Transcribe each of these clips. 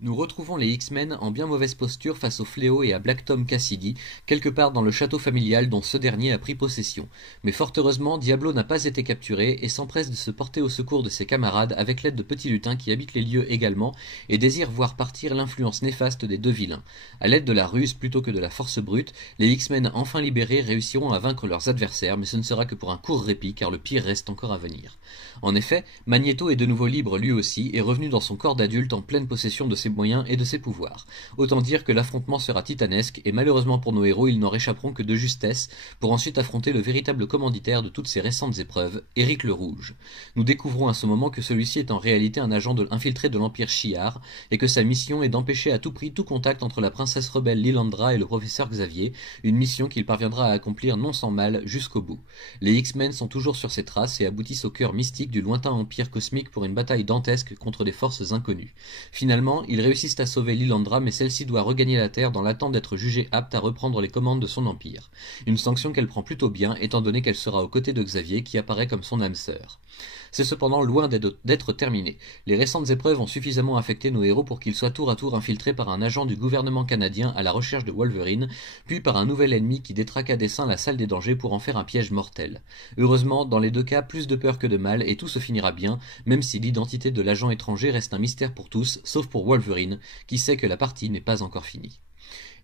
Nous retrouvons les X-Men en bien mauvaise posture face au Fléau et à Black Tom Cassidy, quelque part dans le château familial dont ce dernier a pris possession. Mais fort heureusement, Diablo n'a pas été capturé et s'empresse de se porter au secours de ses camarades avec l'aide de petits lutins qui habitent les lieux également et désirent voir partir l'influence néfaste des deux vilains. À l'aide de la ruse plutôt que de la force brute, les X-Men enfin libérés réussiront à vaincre leurs adversaires, mais ce ne sera que pour un court répit car le pire reste encore à venir. En effet, Magneto est de nouveau libre lui aussi et revenu dans son corps d'adulte en pleine possession de ses moyens et de ses pouvoirs. Autant dire que l'affrontement sera titanesque et malheureusement pour nos héros ils n'en réchapperont que de justesse pour ensuite affronter le véritable commanditaire de toutes ces récentes épreuves, Éric le Rouge. Nous découvrons à ce moment que celui-ci est en réalité un agent infiltré de l'Empire Shi'ar et que sa mission est d'empêcher à tout prix tout contact entre la princesse rebelle Lilandra et le professeur Xavier, une mission qu'il parviendra à accomplir non sans mal jusqu'au bout. Les X-Men sont toujours sur ses traces et aboutissent au cœur mystique du lointain empire cosmique pour une bataille dantesque contre des forces inconnues. Finalement, ils réussissent à sauver Lilandra, mais celle-ci doit regagner la Terre dans l'attente d'être jugée apte à reprendre les commandes de son empire. Une sanction qu'elle prend plutôt bien, étant donné qu'elle sera aux côtés de Xavier, qui apparaît comme son âme sœur. C'est cependant loin d'être terminé. Les récentes épreuves ont suffisamment affecté nos héros pour qu'ils soient tour à tour infiltrés par un agent du gouvernement canadien à la recherche de Wolverine, puis par un nouvel ennemi qui détraque à dessein la salle des dangers pour en faire un piège mortel. Heureusement, dans les deux cas, plus de peur que de mal, et tout se finira bien, même si l'identité de l'agent étranger reste un mystère pour tous, sauf pour Wolverine, qui sait que la partie n'est pas encore finie.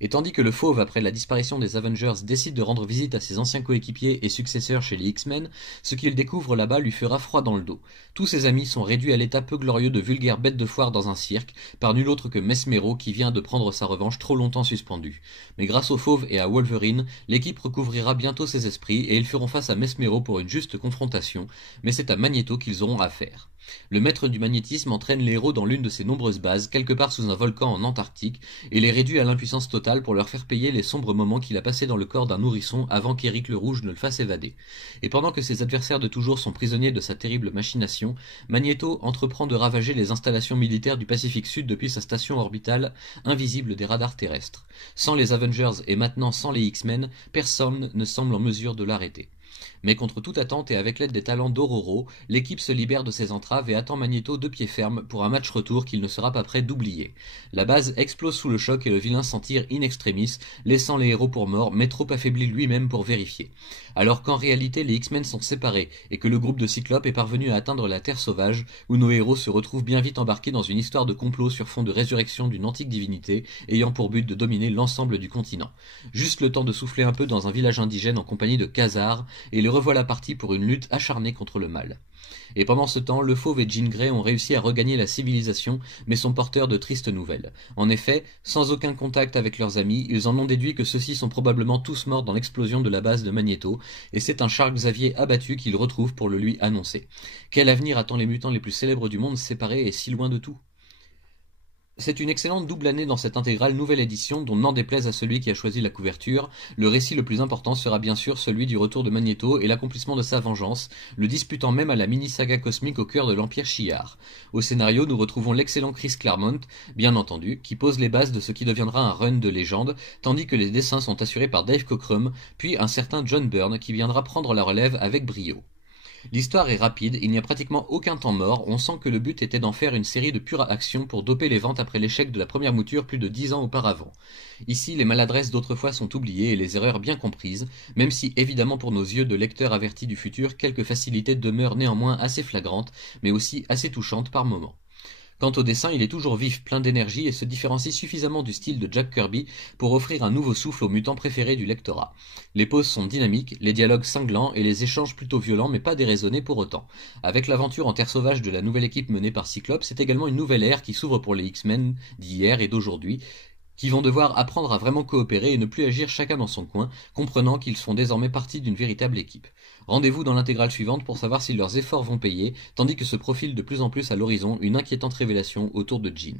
Et tandis que le Fauve, après la disparition des Avengers, décide de rendre visite à ses anciens coéquipiers et successeurs chez les X-Men, ce qu'il découvre là-bas lui fera froid dans le dos. Tous ses amis sont réduits à l'état peu glorieux de vulgaires bêtes de foire dans un cirque, par nul autre que Mesmero qui vient de prendre sa revanche trop longtemps suspendue. Mais grâce au Fauve et à Wolverine, l'équipe recouvrira bientôt ses esprits et ils feront face à Mesmero pour une juste confrontation, mais c'est à Magneto qu'ils auront affaire. Le maître du magnétisme entraîne les héros dans l'une de ses nombreuses bases, quelque part sous un volcan en Antarctique, et les réduit à l'impuissance totale pour leur faire payer les sombres moments qu'il a passés dans le corps d'un nourrisson avant qu'Éric le Rouge ne le fasse évader. Et pendant que ses adversaires de toujours sont prisonniers de sa terrible machination, Magneto entreprend de ravager les installations militaires du Pacifique Sud depuis sa station orbitale, invisible des radars terrestres. Sans les Avengers et maintenant sans les X-Men, personne ne semble en mesure de l'arrêter. Mais contre toute attente et avec l'aide des talents d'Ororo, l'équipe se libère de ses entraves et attend Magneto de pied ferme pour un match retour qu'il ne sera pas prêt d'oublier. La base explose sous le choc et le vilain s'en tire in extremis, laissant les héros pour morts, mais trop affaiblis lui-même pour vérifier. Alors qu'en réalité les X-Men sont séparés et que le groupe de Cyclope est parvenu à atteindre la Terre sauvage, où nos héros se retrouvent bien vite embarqués dans une histoire de complot sur fond de résurrection d'une antique divinité ayant pour but de dominer l'ensemble du continent. Juste le temps de souffler un peu dans un village indigène en compagnie de Khazar, et le revoilà parti pour une lutte acharnée contre le mal. Et pendant ce temps, le Fauve et Jean Grey ont réussi à regagner la civilisation, mais sont porteurs de tristes nouvelles. En effet, sans aucun contact avec leurs amis, ils en ont déduit que ceux-ci sont probablement tous morts dans l'explosion de la base de Magneto, et c'est un Charles Xavier abattu qu'ils retrouvent pour le lui annoncer. Quel avenir attend les mutants les plus célèbres du monde séparés et si loin de tout ? C'est une excellente double année dans cette intégrale nouvelle édition dont n'en déplaise à celui qui a choisi la couverture, le récit le plus important sera bien sûr celui du retour de Magneto et l'accomplissement de sa vengeance, le disputant même à la mini-saga cosmique au cœur de l'Empire Shi'ar. Au scénario, nous retrouvons l'excellent Chris Claremont, bien entendu, qui pose les bases de ce qui deviendra un run de légende, tandis que les dessins sont assurés par Dave Cockrum, puis un certain John Byrne qui viendra prendre la relève avec brio. L'histoire est rapide, il n'y a pratiquement aucun temps mort, on sent que le but était d'en faire une série de pure action pour doper les ventes après l'échec de la première mouture plus de 10 ans auparavant. Ici, les maladresses d'autrefois sont oubliées et les erreurs bien comprises, même si évidemment pour nos yeux de lecteurs avertis du futur, quelques facilités demeurent néanmoins assez flagrantes, mais aussi assez touchantes par moments. Quant au dessin, il est toujours vif, plein d'énergie et se différencie suffisamment du style de Jack Kirby pour offrir un nouveau souffle aux mutants préférés du lectorat. Les poses sont dynamiques, les dialogues cinglants et les échanges plutôt violents mais pas déraisonnés pour autant. Avec l'aventure en terre sauvage de la nouvelle équipe menée par Cyclope, c'est également une nouvelle ère qui s'ouvre pour les X-Men d'hier et d'aujourd'hui, qui vont devoir apprendre à vraiment coopérer et ne plus agir chacun dans son coin, comprenant qu'ils font désormais partie d'une véritable équipe. Rendez-vous dans l'intégrale suivante pour savoir si leurs efforts vont payer, tandis que se profile de plus en plus à l'horizon une inquiétante révélation autour de Jean.